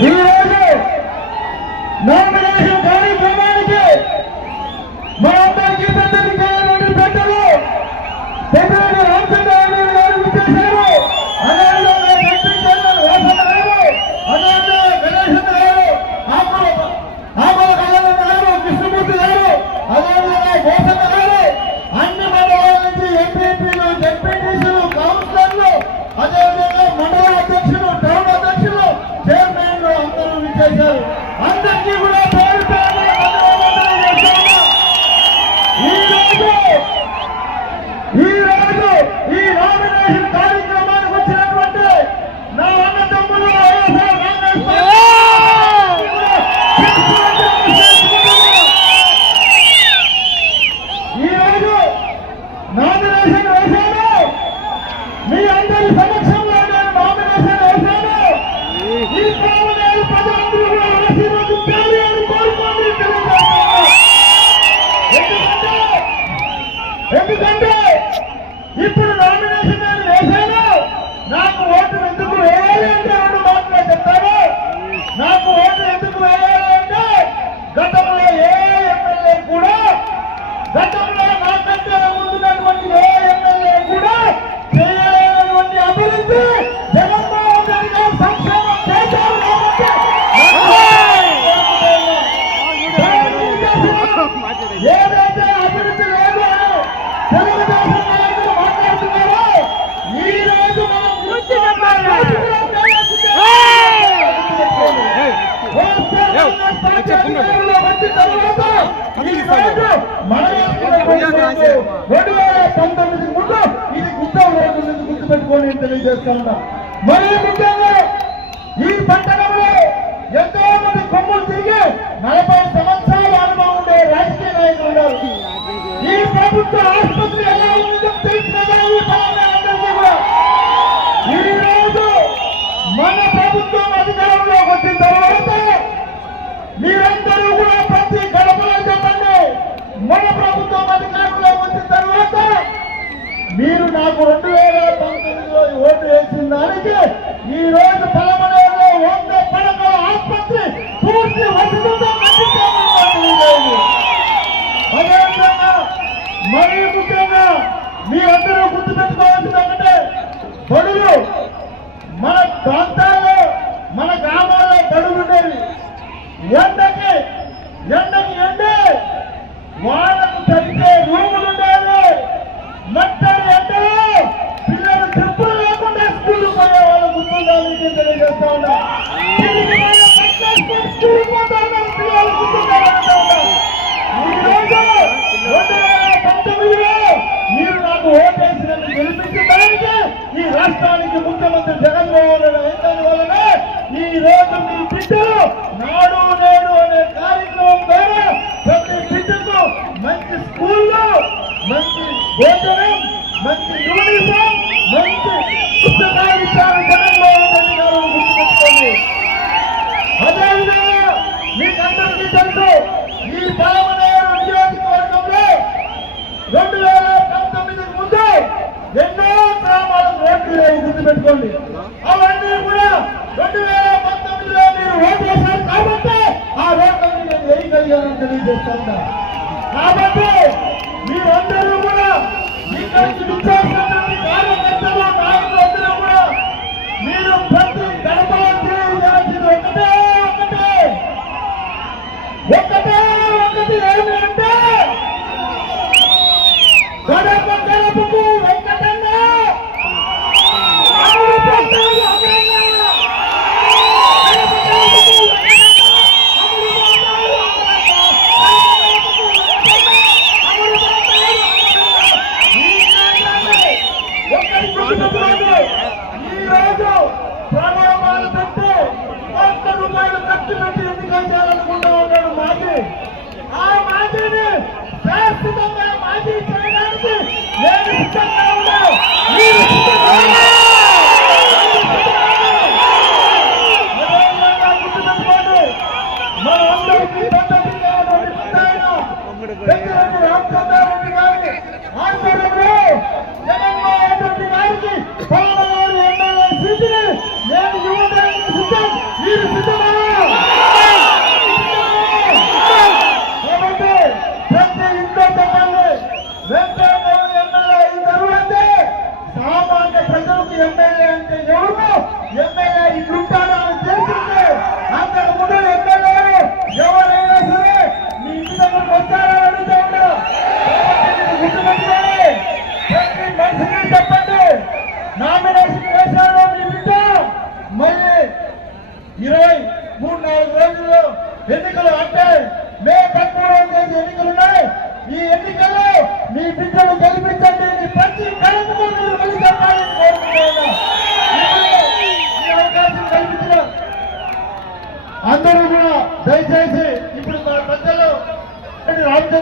ఈ రోజు నామినేషన్ కార్యక్రమానికి మా అబ్బాయికి పెద్దలు పెద్దలు పెద్దలు రామచంద్ర గారు విచ్చేశారు. అదేవిధంగా డిప్యూటీ చైర్మన్ వాసన్న గారు, అదేవిధంగా గణేశన్ గారు, ఆకుల కళ్యాణ్ గారు, కృష్ణమూర్తి గారు, అదేవిధంగా వాసన్న గారు, అన్ని మండలాల నుంచి ఎంపీపీలు, జెడ్పీటీసీలు, కౌన్సిలర్లు, అదేవిధంగా మండల అధ్యక్షులు, టౌన్ అధ్యక్షులు, చైర్మన్లు అందరూ విచ్చేశారు. అందరికీ కూడా పేరు పేరున ధన్యవాదాలు చేస్తున్నాను. ఈరోజు ఈ నామినేషన్ కార్యక్రమానికి వచ్చినటువంటి నా అన్నదమ్ములు ఈరోజు నామినేషన్ వేశాను. మీ అందరి సమక్షంలో నేను నామినేషన్ వేశాను. ఈ కాలనేరు ప్రజలందరూ కూడా ఆశీర్వదించాలి అని కోరుకోండి. ఎందుకంటే ఇప్పుడు నామినేషన్ నేను వేశాను. నాకు ఓటు ఎందుకు వేయాలి అంటే రెండు మాటలే చెప్తాను. నాకు ఓటు ఎందుకు వేయాలి అంటే గతంలో ఏ ఎమ్మెల్యే కూడా, గతంలో నాకంటే ముందున్నటువంటి ఏ ఎమ్మెల్యే కూడా చేయలేనటువంటి అభివృద్ధి జగన్మోహన్ రెడ్డి గారు సంక్షేమం చేశారు. ఏదైతే అభివృద్ధి లేదో తెలుగుదేశం నాయకులు మాట్లాడుతున్నారో ఈ రోజు ముందు ఇది గుర్తుపెట్టుకోని తెలియజేస్తా ఉన్నా. మరీ ముఖ్యంగా ఈ పట్టణంలో ఎంతో మంది కొమ్ములు తిరిగి 40 సంవత్సరాల అనుభవం ఉండే రాజకీయ నాయకులు ఉన్నారు. ఈ ప్రభుత్వ ఆసుపత్రి ఎలా ఉందో తెలిసినదా ఈ పాలనందరికీ కూడా. ఈ రోజు మన ప్రభుత్వం అధికారంలోకి వచ్చిన తర్వాత మీరందరూ కూడా ప్రతి గడపలో చెప్పండి, మన ప్రభుత్వం అధికారంలోకి వచ్చిన తర్వాత మీరు నాకు 2019లో ఓటు వేసిన దానికి ఈ రోజు పలమనేరులో 100 పడకల ఆసుపత్రి పూర్తి వసతులతో కట్టించారు. అదేవిధంగా మరీ ముఖ్యంగా మీరందరూ గుర్తుపెట్టుకోవాల్సింది ఒకటే, బడులు మన ప్రాంతాల్లో, మన గ్రామాల్లో బడులు ఉండేవి. ఎండకి ఎండే వాళ్ళకు తగ్గే రూములు ఉండేవి. మెత్తడి ఎండలో పిల్లలు చెప్పులు లేకుండా స్కూల్ పోయే వాళ్ళు గుర్తుండాలని తెలియజేస్తా ఉన్నా. స్కూల్ పోతారు పిల్లలు గుర్తుండాలంటా ఉన్నా. ఈ రోజు 2019లో మీరు నాకు ఓటేసినట్టు గెలిపించడానికి ఈ రాష్ట్రానికి ముఖ్యమంత్రి జగన్మోహన్ రెడ్డి అయిన వలన ఈ రోజు మీ బిడ్డలు నాడు నేడు అనే కార్యక్రమం ద్వారా ప్రతి బిడ్డకు మంచి స్కూల్లో మంచి భోజనం, మంచి యూనిఫామ్, మంచి పుస్తకాలు ఇచ్చారు జగన్మోహన్ రెడ్డి గారు గుర్తుపెట్టుకోండి. అదేవిధంగా మీకందరికీ తెలుసు ఈ పలమనేరు నియోజకవర్గంలో 2019 ముందు ఎన్నో గ్రామాలకు రోడ్లు లేవు, గుర్తుపెట్టుకోండి. అవన్నీ కూడా 2019లో మీరు ఓటు వేశారు కాబట్టి ఆ రోడ్లన్నీ నేను వేయగలిగానని తెలియజేస్తా ఉన్నా. కాబట్టి మీరందరూ కూడా ఇక్కడికి విచ్చేసినటువంటి కార్యకర్తలు, నాయకులందరూ కూడా మీరు ప్రతి గడపలో తెలియజేయాల్సింది ఒకటే ఏమి అంటే గడప గడపకు వెంకటన్నా ఈరోజు ప్రణామాలు పెట్టి ₹1 ఖర్చు పెట్టి ఎన్నికలు చేయాలనుకుంటూ ఉన్నాడు మాజీ. ఆ మాజీని శాశ్వతంగా మాజీ చేయడానికి నేను సిద్ధంగా ఉన్నాను. గుర్తుపెట్టుకోండి, మనందరికీ పద్ధతిగా రామచంద్రారెడ్డి గారి ఆధ్వర్యంలో జగన్మోహన్ రెడ్డి గారికి 16 ఎమ్మెల్యే సీటుని నేను ఇవ్వడానికి సిద్ధం. మీరు సిద్ధమా? 3-4 రోజుల్లో ఎన్నికలు అంటే మే 13వ తేదీ ఎన్నికలున్నాయి. ఈ ఎన్నికల్లో మీ బిడ్డను గెలిపించండి, మీ పచ్చి కడుపుకు మీరు వెళ్ళి చెప్పాలని కోరుకుంటున్నా. ఈ అవకాశం కల్పించిన అందరూ కూడా దయచేసి ఇప్పుడు మా మధ్యలో రామచంద్ర